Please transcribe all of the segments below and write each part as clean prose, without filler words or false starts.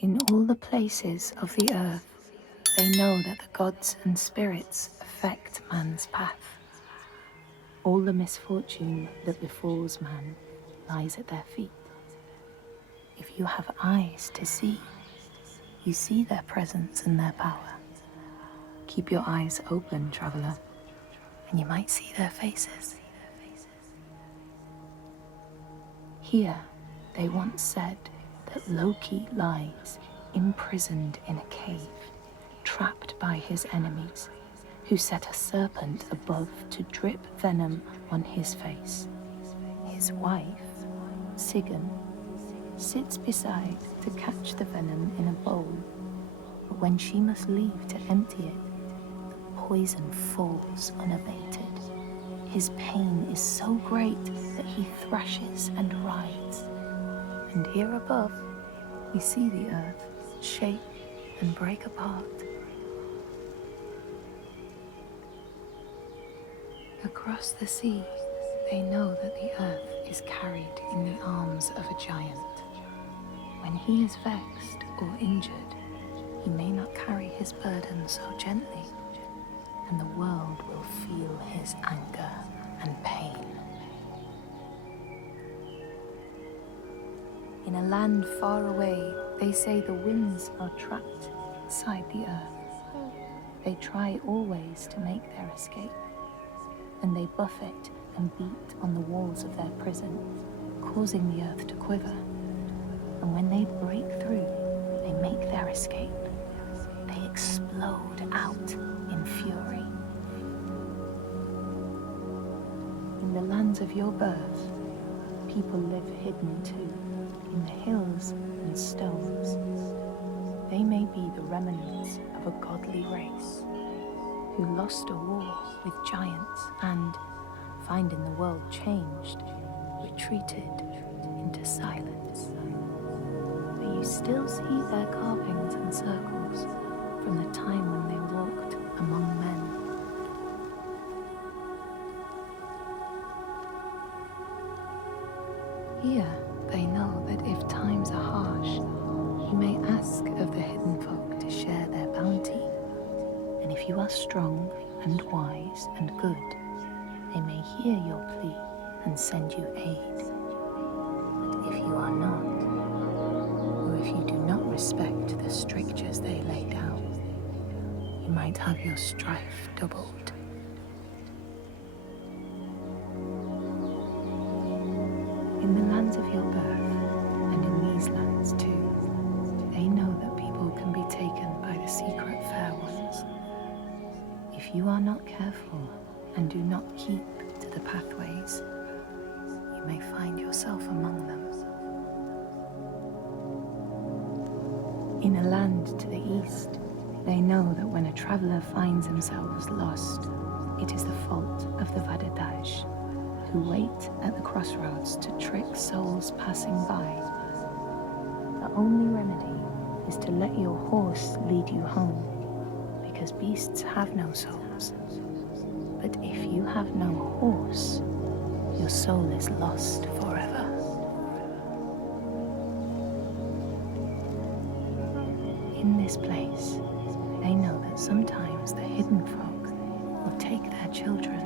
In all the places of the earth, they know that the gods and spirits affect man's path. All the misfortune that befalls man lies at their feet. If you have eyes to see, you see their presence and their power. Keep your eyes open, traveler, and you might see their faces. Here, they once said that Loki lies imprisoned in a cave, trapped by his enemies, who set a serpent above to drip venom on his face. His wife, Sigyn, sits beside to catch the venom in a bowl, but when she must leave to empty it, the poison falls unabated. His pain is so great that he thrashes and writhes. And here above, we see the earth shake and break apart. Across the sea, they know that the earth is carried in the arms of a giant. When he is vexed or injured, he may not carry his burden so gently, and the world will feel his anger and pain. In a land far away, they say the winds are trapped inside the earth. They try always to make their escape, and they buffet and beat on the walls of their prison, causing the earth to quiver. And when they break through, they make their escape. They explode out in fury. In the lands of your birth, people live hidden too, in the hills and stones. They may be the remnants of a godly race who lost a war with giants and, finding the world changed, retreated into silence. But you still see their carvings and circles from the time when they walked among men. Here, they know that if times are harsh, you may ask of the hidden folk to share their bounty. And if you are strong and wise and good, they may hear your plea and send you aid. But if you are not, or if you do not respect the strictures they lay down, you might have your strife doubled. In the lands of your birth, and in these lands too, they know that people can be taken by the secret fair ones. If you are not careful and do not keep to the pathways, you may find yourself among them. In a land to the east, they know that when a traveler finds themselves lost, it is the fault of the Vadadash, who wait at the crossroads to trick souls passing by. The only remedy is to let your horse lead you home, because beasts have no souls. But if you have no horse, your soul is lost forever. In this place, they know that sometimes the hidden folk will take their children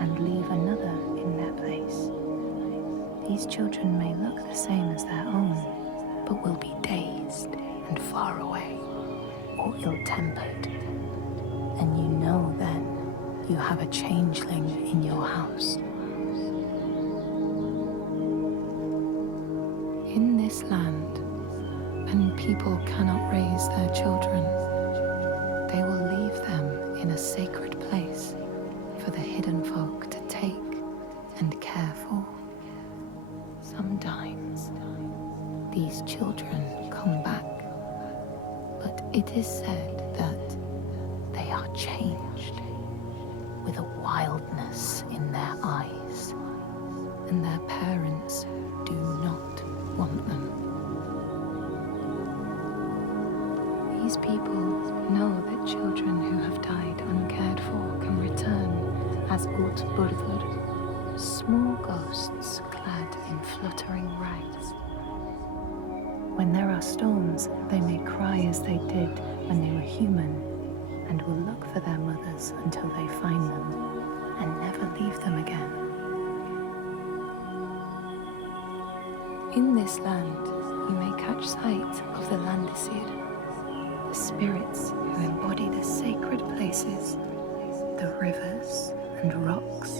and leave another in their place. These children may look the same as their own, but will be dazed and far away, or ill-tempered. And you know then you have a changeling in your house. In this land, when people cannot raise their children, they will leave them in a sacred place for the hidden folk to take and care for. Sometimes these children come back, but it is said that they are changed, with a wildness in their eyes, and their parents do not want them. These people know that children who have died uncared for can return as Utburður, small ghosts clad in fluttering rags. When there are are storms, they may cry as they did when they were human, and will look for their mothers until they find them, and never leave them again. In this land, you may catch sight of the Landdisir, the spirits who embody the sacred places, the rivers and rocks.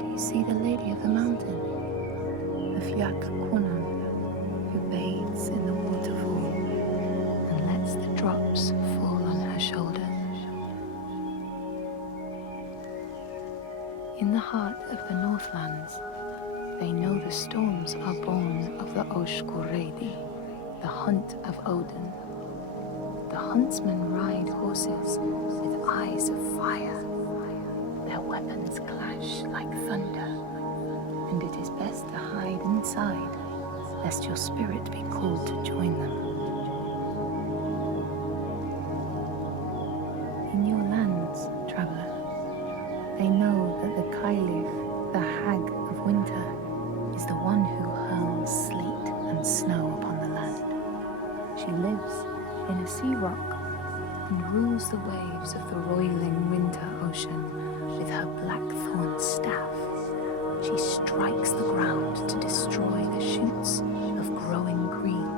Do you see the Lady of the Mountain, the Fiak Kunan, who bathes in the waterfall and lets the drops fall on her shoulders? In the heart of the Northlands, they know the storms are born of the Oshkuredi, the hunt of Odin. The huntsmen ride horses with eyes of fire. Their weapons clash like thunder, and it is best to hide inside, lest your spirit be called to join them. In your lands, traveller, they know that the Kailif, the hag of winter, is the one who hurls sleet and snow upon the land. She lives in a sea rock and rules the waves of the roiling winter ocean with her blackthorn staff. She strikes the ground to destroy the shoots of growing green,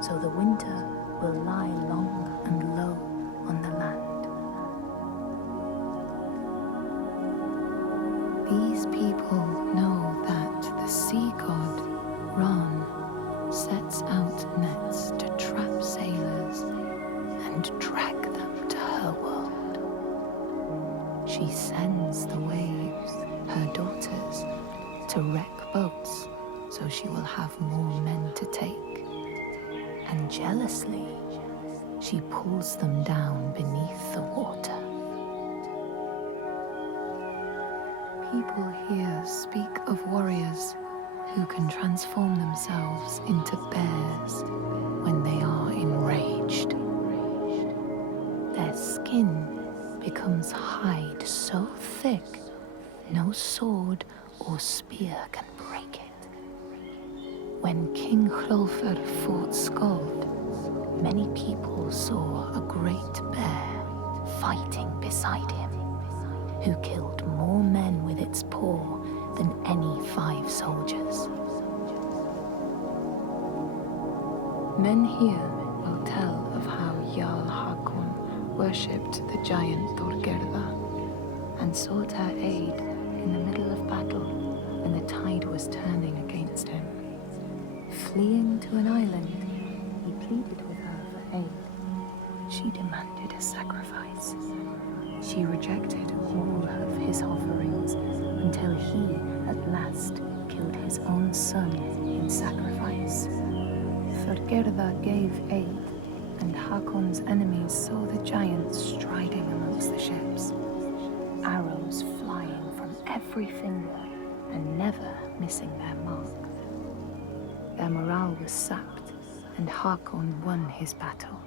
so the winter will lie long and low on the land. These people know that the sea god, Ran, sets out nets to trap sailors and drag them to her world. She sends the waves, her daughters, to wreck boats so she will have more men to take. And jealously, she pulls them down beneath the water. People here speak of warriors who can transform themselves into bears when they are enraged. Their skin becomes hide so thick no sword or spear can break it. When King Hrolfr fought Skald, many people saw a great bear fighting beside him, who killed more men with its paw than any 5 soldiers. Men here will tell of how Jarl Hakon worshipped the giant Thorgerða and sought her aid in the middle of battle when the tide was turning against him. Fleeing to an island, he pleaded with her for aid. She demanded a sacrifice. She rejected all of his offerings until he, at last, killed his own son in sacrifice. Thorgerða gave aid, and Hakon's enemies saw the giants striding amongst the ships, arrows flying from every finger and never missing their mark. Their morale was sapped, and Hakon won his battle.